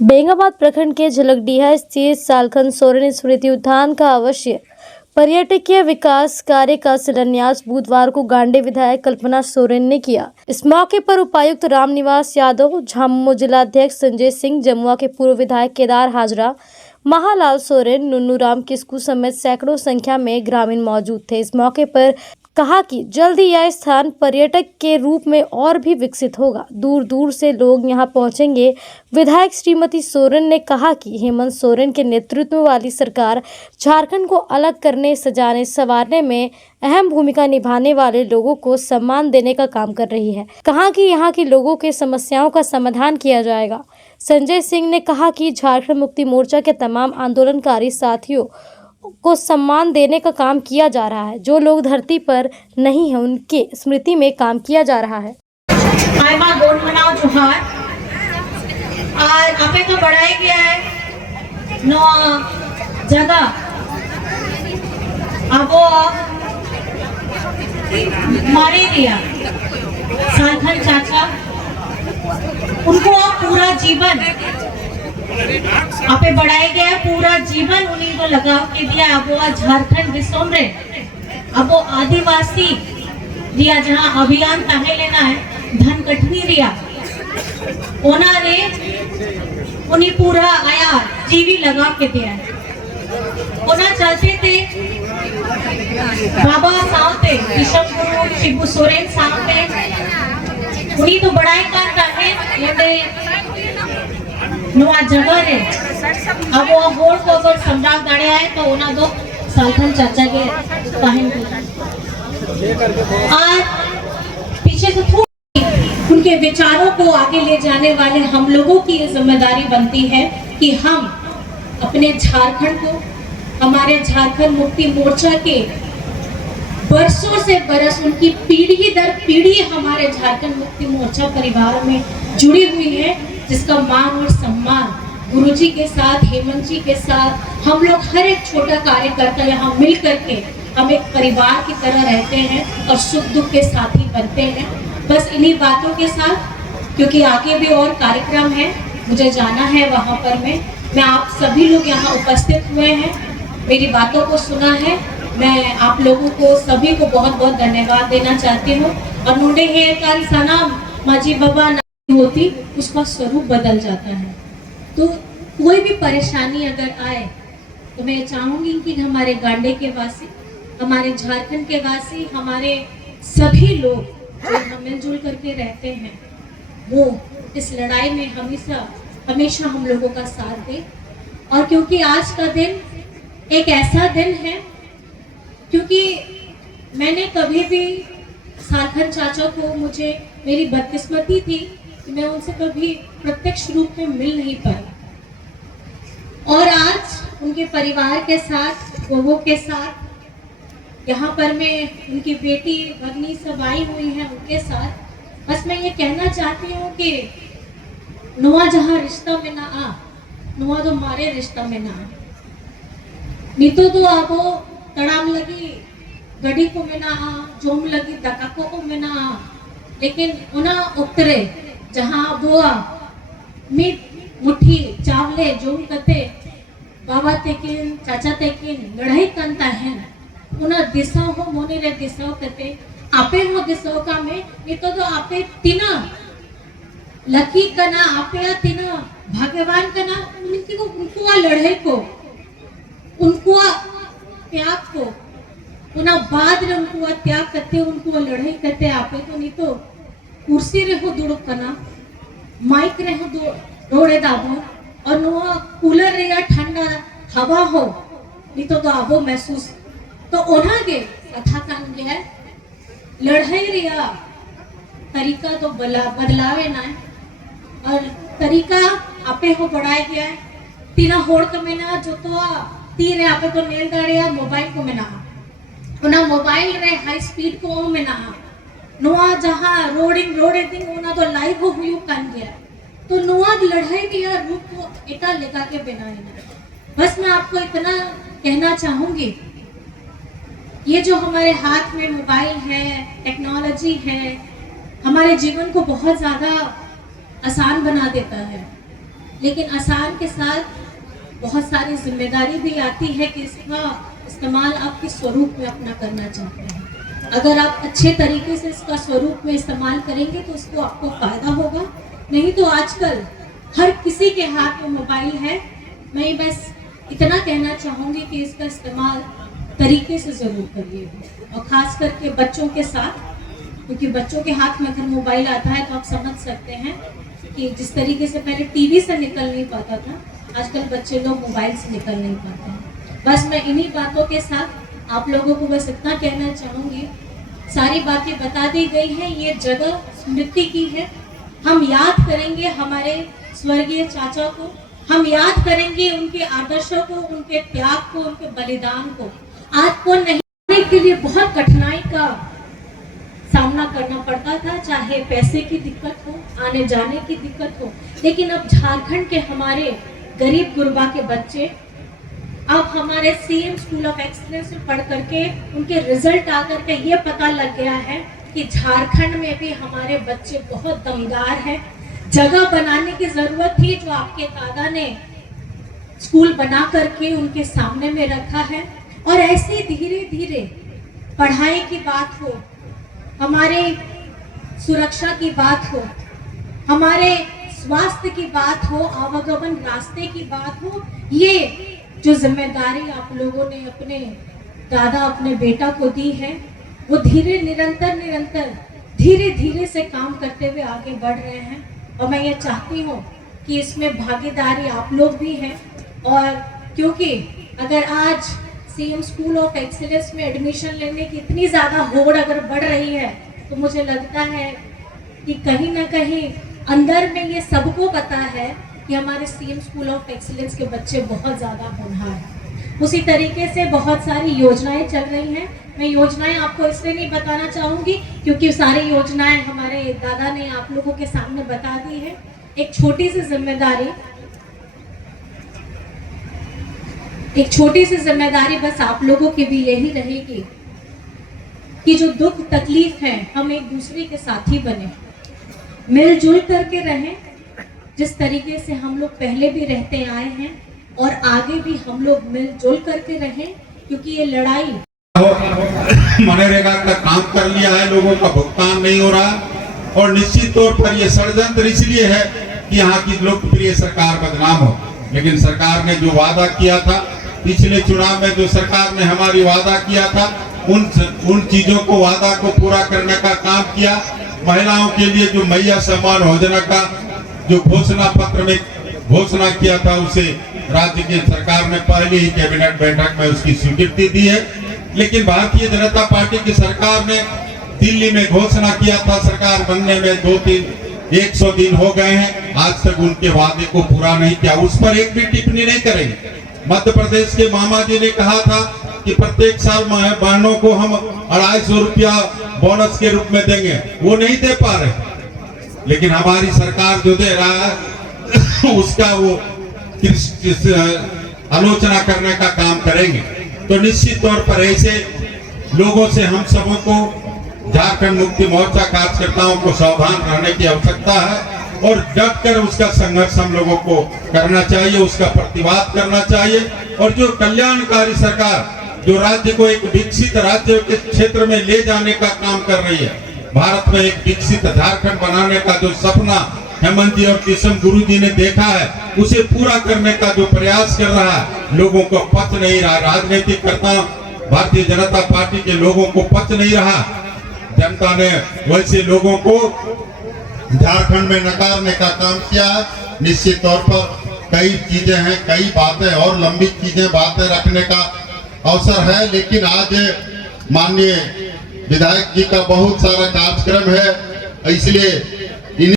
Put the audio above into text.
बेंगाबाद प्रखंड के झलकडीहा स्थित सालखन सोरेन स्मृति उद्यान का अवश्य पर्यटकीय विकास कार्य का शिलान्यास बुधवार को गांडे विधायक कल्पना सोरेन ने किया। इस मौके पर उपायुक्त रामनिवास यादव, झामुमो जिलाध्यक्ष संजय सिंह, जमुआ के पूर्व विधायक केदार हाजरा, महालाल सोरेन, नुन्नू राम किस्कू समेत सैकड़ों संख्या में ग्रामीण मौजूद थे। इस मौके पर कहा कि जल्द ही यह स्थान पर्यटक के रूप में और भी विकसित होगा। दूर दूर से लोग यहां पहुंचेंगे। विधायक श्रीमती सोरेन ने कहा कि हेमंत सोरेन के नेतृत्व वाली सरकार झारखंड को अलग करने, सजाने संवारने में अहम भूमिका निभाने वाले लोगों को सम्मान देने का काम कर रही है। कहा कि यहाँ के लोगों के समस्याओं का समाधान किया जाएगा। संजय सिंह ने कहा कि झारखंड मुक्ति मोर्चा के तमाम आंदोलनकारी साथियों को सम्मान देने का काम किया जा रहा है। जो लोग धरती पर नहीं हैं उनके स्मृति में काम किया जा रहा है। आज आपे तो बढ़ाई गया है नो जगह अब मारे दिया सालखन चाचा उनको पूरा जीवन आपे बढ़ाई गया, पूरा जीवन उन्हीं को लगा के दिया। अब वो झारखंड विश्व रे अब वो आदिवासी रिया जहाँ अभियान ताहे लेना है धन कटनी रिया ओनारे उन्हीं पूरा आया जीवी लगा के दिया है। ओना चलते थे बाबा सावते विशम गुरु शिबू सोरेन सावते उन्हीं तो बढ़ाई करता है ये नुआ जगह रे अब वो बोर्ड को अगर सम्राट गाड़े आए तो ओना दो सालखन चाचा के पहन और पीछे से उनके विचारों को आगे ले जाने वाले हम लोगों की जिम्मेदारी बनती है कि हम अपने झारखंड को, हमारे झारखंड मुक्ति मोर्चा के बरसों से बरस उनकी पीढ़ी दर पीढ़ी हमारे झारखंड मुक्ति मोर्चा परिवार में जुड़ी हुई है, जिसका मान और सम्मान गुरुजी के साथ, हेमंत जी के साथ हम लोग हर एक छोटा कार्यकर्ता यहाँ मिल करके हम एक परिवार की तरह रहते हैं और सुख दुख के साथी बनते हैं। बस इन्हीं बातों के साथ, क्योंकि आगे भी और कार्यक्रम है, मुझे जाना है वहाँ पर मैं आप सभी लोग यहाँ उपस्थित हुए हैं, मेरी बातों को सुना है। मैं आप लोगों को सभी को बहुत बहुत धन्यवाद देना चाहती हूँ। और नोडे है कल सनाम माजी बाबा होती उसका स्वरूप बदल जाता है। तो कोई भी परेशानी अगर आए तो मैं चाहूंगी कि हमारे गांडे के वासी, हमारे झारखंड के वासी, हमारे सभी लोग जो मिलजुल करके रहते हैं वो इस लड़ाई में हमेशा हम लोगों का साथ दे। और क्योंकि आज का दिन एक ऐसा दिन है, क्योंकि मैंने कभी भी सालखन चाचा को, मुझे मेरी बदकिस्मती थी कि मैं उनसे कभी प्रत्यक्ष रूप में मिल नहीं पाई और आज उनके परिवार के साथ, लोगों के साथ यहाँ पर मैं उनकी बेटी भगनी सब आई हुई हैं उनके साथ। बस मैं ये कहना चाहती हूँ कि नुआ जहाँ रिश्ता में ना आ, नुआ तो मारे रिश्ता में ना आ। नीतो तो आपो तड़ाम लगी गड़ी को में ना आ, जोम लगी दकाको को में ना आ, लेकिन उना उतरे जहाँ बुआ मीट मुट्ठी चावले जोम कते बाबा तेकिन चाचा तेकिन लड़ाई करता है उना दिशा हो मोने रे दिशा कते आपे हो दिशा का में नहीं तो आपे तीना लकी कना आपे तीना भाग्यवान कना उनकी को उनको लड़ाई को उनको त्याग को उना बाद रे उनको त्याग करते उनको लड़ाई करते आपे तो नहीं तो कुर्सी रे हो दुड़ुक कना माइक रे हो रोड़े दाबो और नुआ कूलर रे या ठंडा हवा हो नहीं तो आबो महसूस तो ओनागे कथा कान गया लड़ाई रिया तरीका तो बदलावे ना और तरीका आपे हो बढ़ाया गया है। तीना होड़ के में ना जो तो तीरे आपे तो नेल दाड़े मोबाइल को में ना उना मोबाइल रे हाई स्पीड को में ना नुआ जहाँ रोडिंग उना तो लाइव हो हुई कान गया तो नुआ लड़ाई दिया रूप को एटा लेगा के बिना। बस मैं आपको इतना कहना चाहूंगी, ये जो हमारे हाथ में मोबाइल है, टेक्नोलॉजी है, हमारे जीवन को बहुत ज़्यादा आसान बना देता है। लेकिन आसान के साथ बहुत सारी जिम्मेदारी भी आती है कि इसका इस्तेमाल आप किस स्वरूप में अपना करना चाहते हैं। अगर आप अच्छे तरीके से इसका स्वरूप में इस्तेमाल करेंगे तो उसको आपको फायदा होगा, नहीं तो आजकल हर किसी के हाथ में मोबाइल है। मैं बस इतना कहना चाहूँगी कि इसका इस्तेमाल तरीके से ज़रूर करिए, और ख़ास करके बच्चों के साथ, क्योंकि बच्चों के हाथ में अगर मोबाइल आता है तो आप समझ सकते हैं कि जिस तरीके से पहले टीवी से निकल नहीं पाता था, आजकल बच्चे लोग मोबाइल से निकल नहीं पाते हैं। बस मैं इन्हीं बातों के साथ आप लोगों को बस इतना कहना चाहूँगी, सारी बातें बता दी गई हैं। ये जगह स्मृति की है। हम याद करेंगे हमारे स्वर्गीय चाचा को, हम याद करेंगे उनके आदर्शों को, उनके त्याग को, उनके बलिदान को। आज को नहीं के लिए बहुत कठिनाई का सामना करना पड़ता था, चाहे पैसे की दिक्कत हो, आने जाने की दिक्कत हो, लेकिन अब झारखंड के हमारे गरीब गुरबा के बच्चे अब हमारे सीएम स्कूल ऑफ एक्सीलेंस में पढ़ करके उनके रिजल्ट आकर के ये पता लग गया है कि झारखंड में भी हमारे बच्चे बहुत दमदार हैं। जगह बनाने की जरूरत थी, जो आपके दादा ने स्कूल बना करके उनके सामने में रखा है। और ऐसे धीरे धीरे पढ़ाई की बात हो, हमारे सुरक्षा की बात हो, हमारे स्वास्थ्य की बात हो, आवागमन रास्ते की बात हो, ये जो जिम्मेदारी आप लोगों ने अपने दादा अपने बेटा को दी है, वो निरंतर धीरे धीरे से काम करते हुए आगे बढ़ रहे हैं। और मैं ये चाहती हूँ कि इसमें भागीदारी आप लोग भी हैं। और क्योंकि अगर आज सीएम स्कूल ऑफ एक्सीलेंस में एडमिशन लेने की इतनी ज़्यादा होड़ अगर बढ़ रही है, तो मुझे लगता है कि कहीं ना कहीं अंदर में ये सबको पता है कि हमारे सीएम स्कूल ऑफ एक्सीलेंस के बच्चे बहुत ज़्यादा होनहार हैं। उसी तरीके से बहुत सारी योजनाएं चल रही हैं। मैं योजनाएं आपको इसलिए नहीं बताना चाहूँगी क्योंकि सारी योजनाएं हमारे दादा ने आप लोगों के सामने बता दी है। एक छोटी सी जिम्मेदारी बस आप लोगों की भी यही रहेगी कि जो दुख तकलीफ है, हम एक दूसरे के साथी बने, मिलजुल करके रहें, जिस तरीके से हम लोग पहले भी रहते आए हैं और आगे भी हम लोग मिलजुल करके रहें, क्योंकि ये लड़ाई मनरेगा का काम कर लिया है, लोगों का भुगतान नहीं हो रहा। और निश्चित तौर पर यह षड्यंत्र इसलिए है कि यहाँ की लोकप्रिय सरकार बदनाम हो। लेकिन सरकार ने जो वादा किया था, पिछले चुनाव में जो सरकार ने हमारी वादा किया था, उन चीजों को, वादा को पूरा करने का काम किया। महिलाओं के लिए जो मैया सम्मान योजना का जो घोषणा पत्र में घोषणा किया था, उसे राज्य की सरकार ने पहले ही कैबिनेट बैठक में उसकी स्वीकृति दी है। लेकिन भारतीय जनता पार्टी की सरकार ने दिल्ली में घोषणा किया था, सरकार बनने में 100 दिन हो गए हैं, आज तक उनके वादे को पूरा नहीं किया। उस पर एक भी टिप्पणी नहीं करेंगे। मध्य प्रदेश के मामा जी ने कहा था कि प्रत्येक साल बहनों को हम 250 रुपया बोनस के रूप में देंगे, वो नहीं दे पा रहे। लेकिन हमारी सरकार जो दे रहा है उसका वो आलोचना करने का काम करेंगे। तो निश्चित तौर पर ऐसे लोगों से हम सबों को, झारखंड मुक्ति मोर्चा कार्यकर्ताओं को सावधान रहने की आवश्यकता है और डट कर उसका संघर्ष हम लोगों को करना चाहिए, उसका प्रतिवाद करना चाहिए। और जो कल्याणकारी सरकार जो राज्य को एक विकसित राज्य के क्षेत्र में ले जाने का काम कर रही है, भारत में एक विकसित झारखंड बनाने का जो सपना हेमंत जी और किशन गुरु जी ने देखा है, उसे पूरा करने का जो प्रयास कर रहा है, लोगों को पच नहीं रहा। राजनीतिक करता भारतीय जनता पार्टी के लोगों को पच नहीं रहा। जनता ने वैसे लोगों को झारखंड में नकारने का काम किया है। निश्चित तौर पर कई चीजें हैं, कई बातें और लंबी बातें रखने का अवसर है, लेकिन आज माननीय विधायक जी का बहुत सारा कार्यक्रम है, इसलिए